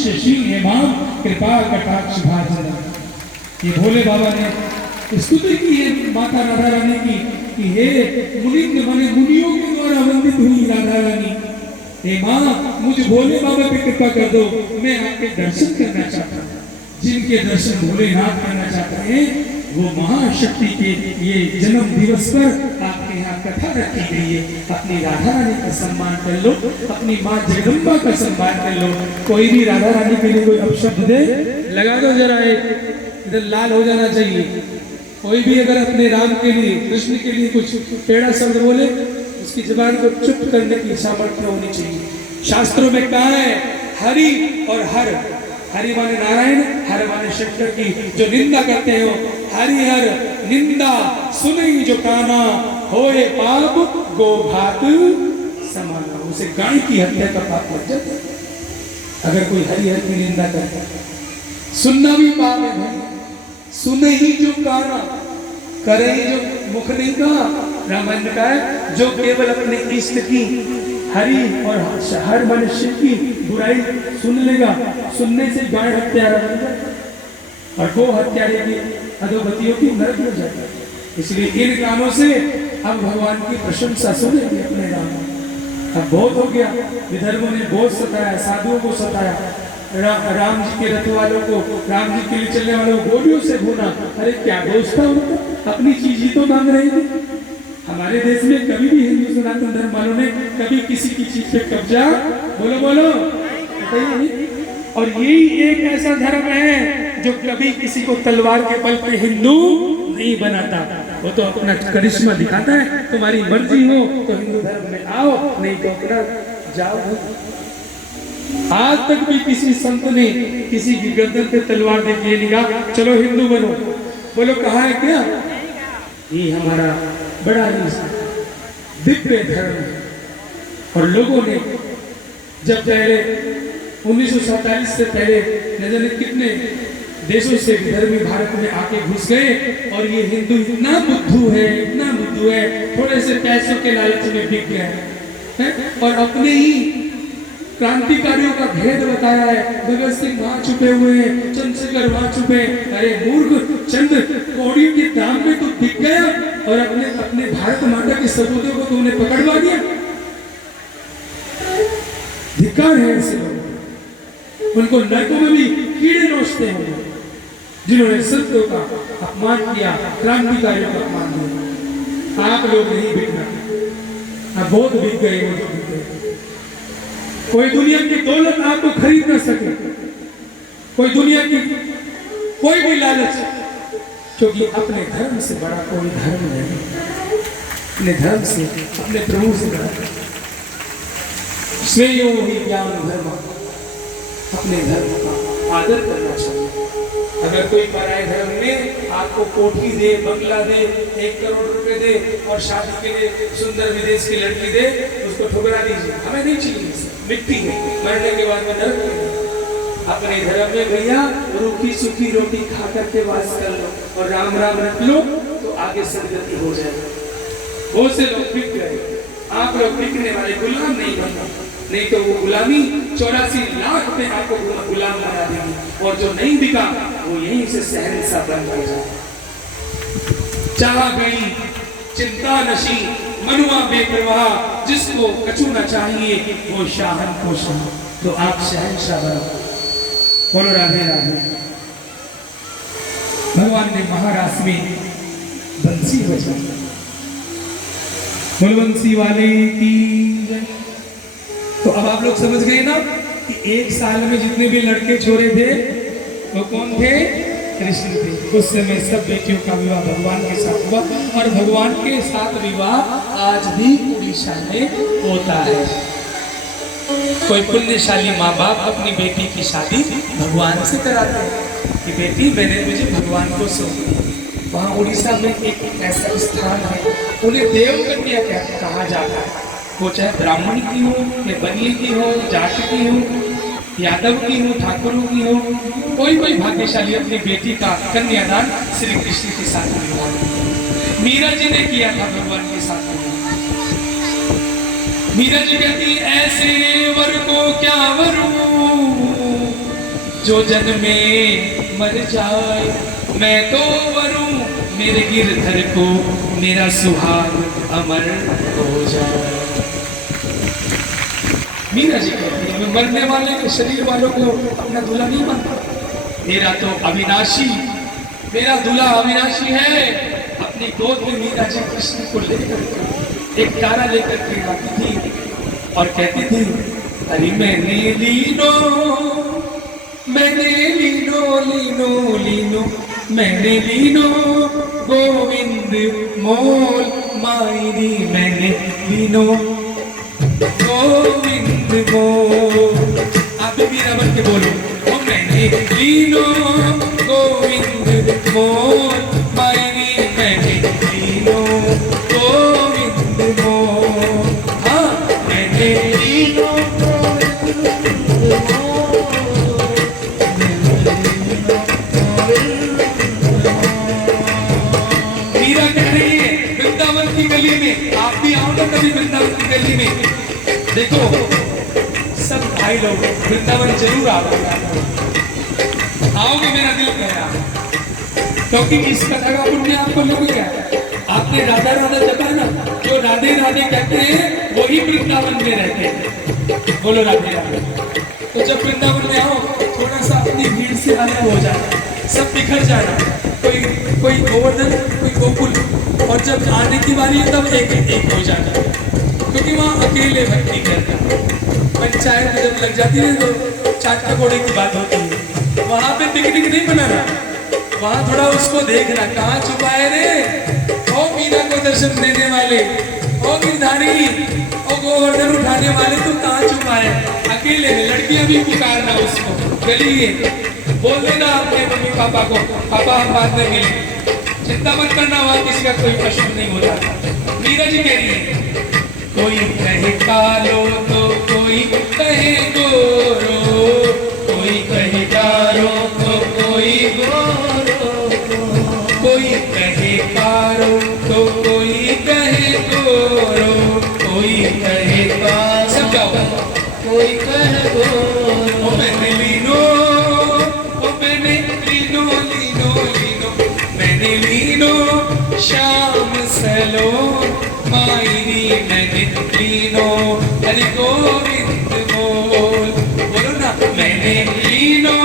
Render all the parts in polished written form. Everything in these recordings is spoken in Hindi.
शिष्यशील है मां कृपा कटाक्ष भाजन। ये भोले बाबा ने स्तुति की है माता राधा रानी की कि हे मुनि माने मुनियों के द्वारा वंदित हुई राधा रानी, हे माँ मुझ भोले बाबा पे कृपा कर दो, मैं आपके दर्शन करना चाहता हूँ। जिनके दर्शन भोलेनाथ करना चाहते हैं वो महाशक्ति के ये जन्म दिवस पर आपके यहाँ कथा रखी गई है। अपनी राधा रानी का सम्मान कर लो, अपनी माँ जगदम्बा का सम्मान कर लो। कोई भी राधा रानी के लिए कोई अपशब्द दे, लगा दो जरा, एक इधर लाल हो जाना चाहिए। कोई भी अगर अपने राम के लिए कृष्ण के लिए कुछ टेढ़ा शब्द बोले, उसकी जुबान को चुप करने की सामर्थ्य होनी चाहिए। शास्त्रों में कहा है हरि और हर, हरि माने नारायण, हर माने शंकर की जो निंदा करते हो, हरि हर निंदा सुनी जो काना, होए पाप गो भात समाना। उसे गाय की हत्या का पाप लग जाता है अगर कोई हरि हर की निंदा करता। सुनना भी पाप है भाई, सुने ही जो काना, करे ही जो मुख नहीं कहा। रामायण में कहा है जो केवल अपने इष्ट की हरि और हर मनुष्य की बुराई सुन लेगा, सुनने से गाय हत्यारा बन जाता और गो हत्यारे की अधोगतियों की नरक हो जाता है। इसलिए इन कानों से अब भगवान की प्रशंसा सुनेंगे अपने राम। अब बहुत हो गया, विदर्भ ने बहुत सताया, साधुओं को सताया, राम जी के रथ वालों को, राम जी के लिए चलने वालों को गोलियों से भूना। अरे क्या दोस्त था उनका, अपनी चीज ही तो मांग रहे थे। हमारे देश में कभी भी हिंदू सनातन धर्म वालों ने कभी किसी की चीज पे कब्जा, बोलो बोलो, बताइए। और यही एक ऐसा धर्म है जो कभी किसी को तलवार के बल पे हिंदू नहीं बनाता। वो तो अपना करिश्मा दिखाता है, तुम्हारी मर्जी हो तो हिंदू धर्म में आओ, नहीं तो अपना जाओ। आज तक भी किसी संत ने किसी की गर्दन पे तलवार दे के लिखा चलो हिंदू बनो। बोलो कहाँ है क्या? ये हमारा बड़ा ही दिव्य धर्म है। और लोगों ने जब पहले 1947 से पहले न जाने कितने देशों से विधर्मी भारत में आके घुस गए, और ये हिंदू इतना बुद्धू है, इतना बुद्धू है, थोड़े से पैसों के लालच में बिक गया है और अपने ही क्रांतिकारियों का भेद बताया है। भगत सिंह वहां छुपे हुए हैं, चंद्रशेखर वहां छुपे। अरे मूर्ख, चंद कौड़ियों के दाम में तो दिख गया और अपने भारत माता के सपूतों को तुमने पकड़वा दिया। धिक्कार है ऐसे लोग, उनको नरकों में भी कीड़े नोचते होंगे जिन्होंने संतों का अपमान किया, क्रांतिकारियों का अपमान किया। आप लोग नहीं बिकना, आप बहुत बिक गए, वो जो बिक गए। कोई दुनिया की दौलत आपको खरीद न सके, कोई दुनिया की कोई भी लालच, क्योंकि अपने धर्म से बड़ा कोई धर्म नहीं। अपने धर्म से, अपने प्रभु से बड़ा श्रेयो ही ज्ञान धर्म, अपने धर्म का आदर करना चाहिए। अगर कोई पराये धर्म में आपको कोठी दे, बंगला दे, 1 करोड़ रुपए दे और शादी के लिए सुंदर विदेश की लड़की दे, उसको ठुकरा दीजिए, हमें नहीं चाहिए, मिट्टी है, मरने के बाद में नरक में। अपने धर्म में भैया रूखी सूखी रोटी खा करके वास कर लो और राम राम रख लो तो आगे सदगति हो जाएगी। बहुत से लोग बिक गए, आप लोग बिकने वाले गुलाम नहीं बनना, नहीं तो वो गुलामी 84 लाख में आपको गुलाम बना देगी। और जो नहीं बिका वो यहीं से शहंशाह बन जाएगा। चाह गई चिंता नशी मनुआ बेपरवाह, जिसको कछु न चाहिए वो शाहन को शाह। तो आप शहंशाह बनो। बोलो राधे राधे। भगवान ने महारास में बंसी बजाई, बंसी वाले की जय। तो अब आप लोग समझ गए ना कि 1 साल में जितने भी लड़के छोरे थे वो कौन थे? कृष्ण थे। उस समय सब बेटियों का विवाह भगवान के साथ हुआ, और भगवान के साथ विवाह आज भी उड़ीसा में होता है। कोई पुण्यशाली माँ बाप अपनी बेटी की शादी भगवान से कराते हैं कि बेटी मैंने तुझे भगवान को सौंप दी। वहाँ उड़ीसा में एक ऐसा स्थान है, उन्हें देवकन्या कहा जाता है। वो चाहे ब्राह्मण की हो या बनिए की हो, जाट की हो, यादव की हो, ठाकुरों की हो, कोई भाग्यशाली अपनी बेटी का कन्यादान श्री कृष्ण के साथ में। मीरा जी ने किया था भगवान के साथ में। मीरा जी कहती ऐसे वर को क्या वरूं, जो जन्मे मर जाए, मैं तो वरूं मेरे गिरधर को, मेरा सुहाग अमर हो जाए। मीरा जी कहती है मैं मरने वाले के शरीर वालों को अपना दूल्हा नहीं मानता, मेरा तो अविनाशी, मेरा दूल्हा अविनाशी है। अपनी गोद में मीरा जी कृष्ण को लेकर एक तारा लेकर के आती थी और कहती थी अरे मैंने लीनो लीनो मैंने लीनो गोविंद मोल मायरी, मैंने लीनो गोविंद मोल। आप भी मीरा बन के बोलो ओ मैंने लीनो गोविंद मोल मायरी, मैंने लीनो गोविंद मोल। हाँ मैंने लीनो गली में, आप भी आओ ना कभी वृंदावन की गली में, देखो सब भाई लोग वृंदावन जरूर आओगे, मेरा दिल कह रहा, क्योंकि इस कथा का पुण्य आपको लगेगा। आपने राधा राधा जपा ना, जो राधे राधे कहते हैं वही वृंदावन में रहते हैं। बोलो राधे राधे। तो जब वृंदावन में आओ थोड़ा सा अपनी भीड़ से अलग हो जाना, सब बिखर जाना, कोई गोवर्धन कोई गोकुल, और जब आने की बारी है तब एक एक हो जाना, क्योंकि वहाँ अकेले भक्ति करना। पंचायत में जब लग जाती है तो चाट पकौड़े की बात होती है, वहाँ पे पिकनिक नहीं बनाना, वहाँ थोड़ा उसको देखना कहाँ छुपाए रे ओ मीरा को दर्शन देने वाले, ओ गिरधारी, ओ गोवर्धन उठाने वाले, तुम कहाँ छुपाए अकेले में। लड़कियां भी पुकारना उसको गली में, बोल देना अपने मम्मी पापा को पापा हम बाद में मिलेंगे, चिंता मत करना, वहां किसी का कोई प्रश्न नहीं होता। मीरा जी कह रही है कोई कहे कालो तो कोई कहे गोरो, कोई कहे कारो तो कोई गोरो, कोई कहे कारो तो कोई कहे गोरो, कोई कहे कारो, सब क्या होगा कोई कहे गोरो। मैंने लीनो श्याम सलो मायरी, मैंने लीनो हरि गोविंद मोल। बोलो ना मैंने लीनो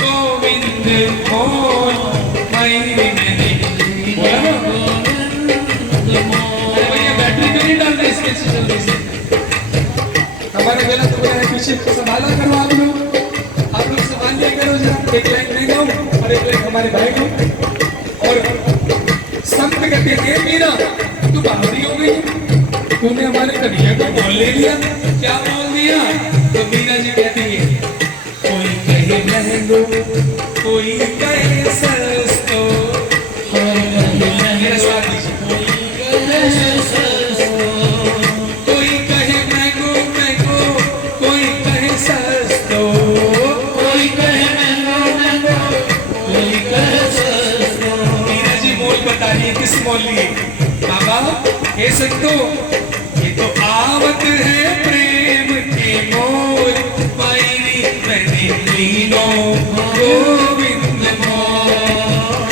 गोविंद मोल मायरी, मैंने बोलो अरे भैया बैटरी तो नहीं डालते इसके जल्दी से, हमारे गलत हो गया है, पीछे संभाला करो आप लोग संभाल लिया करो जरा। एक लाइन नहीं गाऊं और एक लाइन हमारे भाई को। और संत कहते हैं मीरा तू बाहरी हो गई, तूने हमारे कन्हैया को बोल ले लिया। क्या बोल दिया? तो मीरा जी कहती है कोई कहे महंगो कोई कहे सस्तो, मेरा साथ दीजिए, कोई कहे महंगो महंगो, कोई कहे सस्तो, कोई कहे महंगो कोई कहे सस्तो। मीरा जी मोल बता रही है, किस मोल लिए बाबा? हे संतो ये तो आवत है प्रेम के मोल, मायरी मैंने लीनो गोविंद मोल।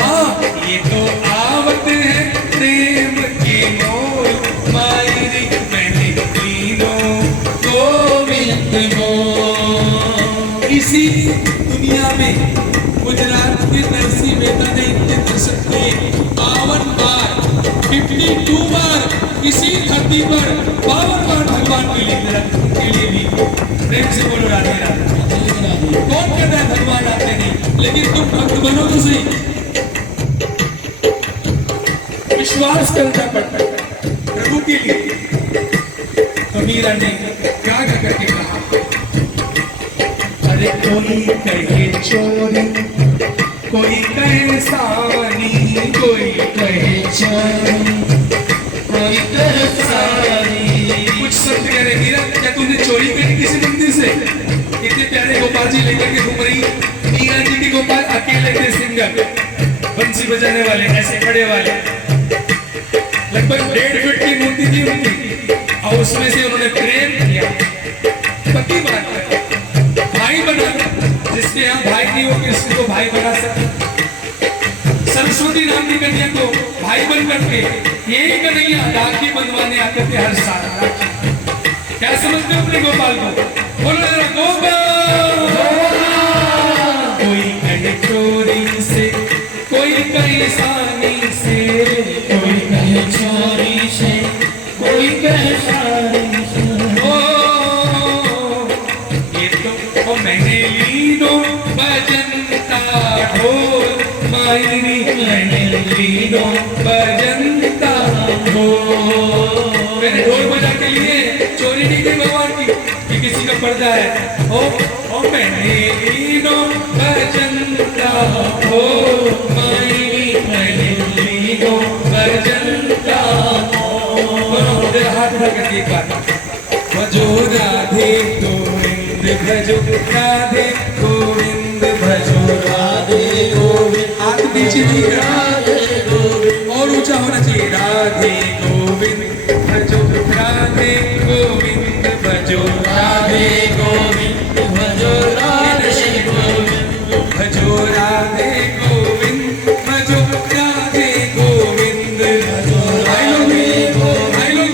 हाँ ये तो आवत है प्रेम के मोल, मायरी मैंने लीनो गोविंद मोल। इसी दुनिया में गुजरात के नरसिंह मेहता ने इनके दर्शन किए 52 बार, 52 बार इसी धरती पर 52 बार भगवान के लिए भी। प्रेम से बोलो राधे राधे। कौन कहता है भगवान आते नहीं, लेकिन तुम भक्त बनो तो सही, विश्वास करना पड़ता है प्रभु के लिए। तो मीरा ने क्या करके कहा, अरे कोई कहे चोरी, कोई कहे सावनी, कोई कहे चोरी, कोई कहे सावनी। कुछ संत कह रहे मीरा क्या तुमने चोरी करी किसी मंदिर से? इतने प्यारे गोपाल जी लेकर के घूम रही। मीरा जी के गोपाल अकेले थे सिंगर, बंसी बजाने वाले, ऐसे खड़े वाले, लगभग 1.5 फीट की मूर्ति थी उनकी, और उसमें से उन्होंने प्रेम किया, पति बनाकर भाई बनाकर, जिस जिसके यहाँ भाई नहीं हो कृष्ण को भाई बना सकते, सरस्वती नाम की कन्या को भाई बन करके यही कन्हैया राखी बंधवाने आते थे हर साल राखी। क्या समझते हो अपने गोपाल को? बोलो जरा गोपाल। कोई कहे चोरी से, कोई कहे शानी से, कोई कहे चोरी से, कोई कहे शानी से। ओ ये तो मैंने लीनो बजनता ढोल, मायरी मैंने लीनो बजनता ढोल। मैंने ढोल बजा के लिए चोरी नहीं की भगवान की कि किसी का पर्दा है। ओ मैंने लीनो बजनता ढोल, मायरी मैंने लीनो बजनता ढोल। हाथ उठा करके एक बार भजो राधे गोविंद, भजो राधे गोविंद, भजो राधे गोविंद, आग नीचे नहीं राधे गोविंद, और ऊंचा होना चाहिए। राधे गोविंद, भजो राधे गोविंद, भजो राधे गोविंद, भजो राधे गोविंद, भजो राधे गोविंद, भजो राधे गोविंद। भाई लोग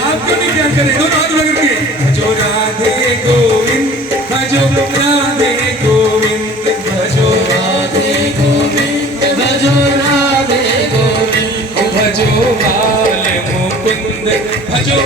आप क्यों नहीं क्या करें? दोनों हाथ उठा करके भजो राधे गोविंद, भजो राधे गोविंद, भजो राधे गोविंद, भजो राधे गोविंद, भजो बाल मुकुंद, भजो